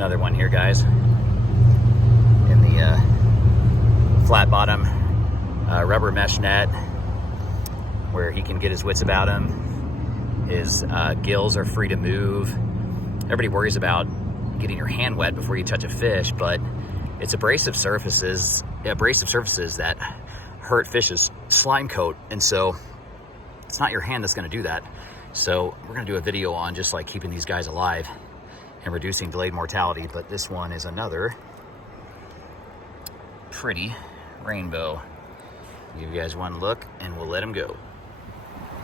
Another one here, guys, in the flat bottom rubber mesh net, where he can get his wits about him. His gills are free to move. Everybody worries about getting your hand wet before you touch a fish, but it's abrasive surfaces that hurt fish's slime coat, and so it's not your hand that's going to do that. So we're going to do a video on just like keeping these guys alive and reducing delayed mortality. But this one is another pretty rainbow. Give you guys one look and we'll let him go.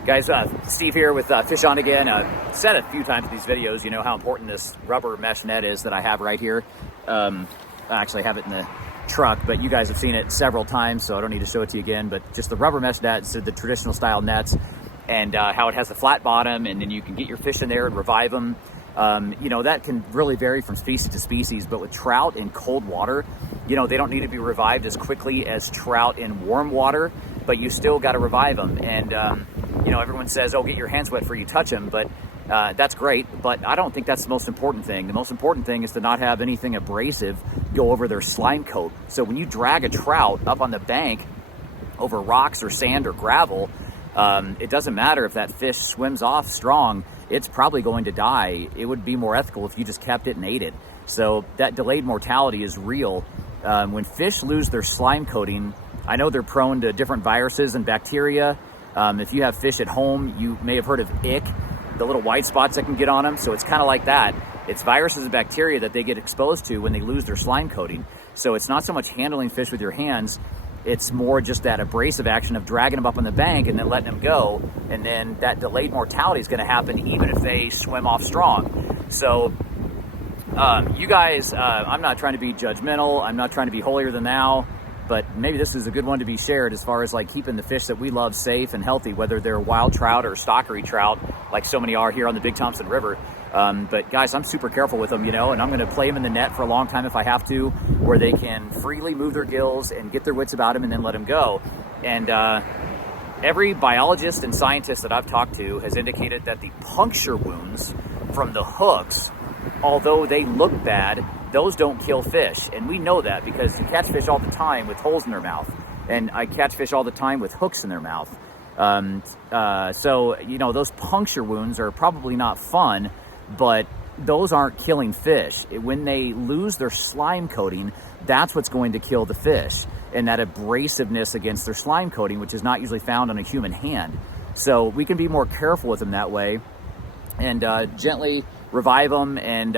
Guys, Steve here with Fish On Again. I've said a few times in these videos, you know, how important this rubber mesh net is that I have right here. I actually have it in the truck, but you guys have seen it several times, so I don't need to show it to you again. But just the rubber mesh nets, the traditional style nets, and how it has a flat bottom, and then you can get your fish in there and revive them. You know, that can really vary from species to species, but with trout in cold water, you know, they don't need to be revived as quickly as trout in warm water, but you still got to revive them. And, you know, everyone says, oh, get your hands wet before you touch them, but that's great, but I don't think that's the most important thing. The most important thing is to not have anything abrasive go over their slime coat. So when you drag a trout up on the bank over rocks or sand or gravel, it doesn't matter if that fish swims off strong, it's probably going to die. It would be more ethical if you just kept it and ate it. So that delayed mortality is real. When fish lose their slime coating, I know they're prone to different viruses and bacteria. If you have fish at home, you may have heard of ick, the little white spots that can get on them. So it's kind of like that. It's viruses and bacteria that they get exposed to when they lose their slime coating. So it's not so much handling fish with your hands, it's more just that abrasive action of dragging them up on the bank and then letting them go. And then that delayed mortality is going to happen even if they swim off strong. So you guys, I'm not trying to be judgmental. I'm not trying to be holier than thou, but maybe this is a good one to be shared as far as like keeping the fish that we love safe and healthy, whether they're wild trout or stockery trout, like so many are here on the Big Thompson River. But guys, I'm super careful with them, you know, and I'm going to play them in the net for a long time if I have to, where they can freely move their gills and get their wits about them and then let them go. And every biologist and scientist that I've talked to has indicated that the puncture wounds from the hooks, although they look bad, those don't kill fish. And we know that because you catch fish all the time with holes in their mouth. And I catch fish all the time with hooks in their mouth. So, you know, those puncture wounds are probably not fun, but those aren't killing fish. When they lose their slime coating, that's what's going to kill the fish. And that abrasiveness against their slime coating, which is not usually found on a human hand. So we can be more careful with them that way and gently revive them and,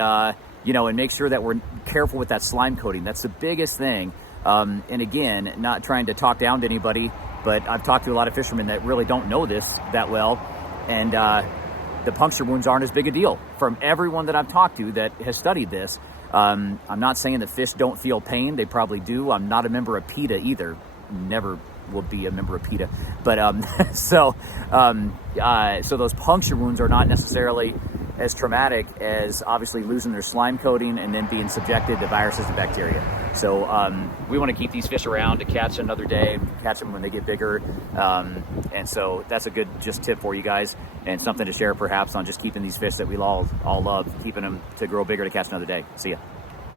you know, and make sure that we're careful with that slime coating. That's the biggest thing. And again, not trying to talk down to anybody, but I've talked to a lot of fishermen that really don't know this that well. And the puncture wounds aren't as big a deal from everyone that I've talked to that has studied this. I'm not saying that fish don't feel pain. They probably do. I'm not a member of PETA either. Never will be a member of PETA. But so those puncture wounds are not necessarily as traumatic as obviously losing their slime coating and then being subjected to viruses and bacteria. So we want to keep these fish around to catch another day, catch them when they get bigger. And so that's a good just tip for you guys and something to share perhaps on just keeping these fish that we all love, keeping them to grow bigger to catch another day. See ya.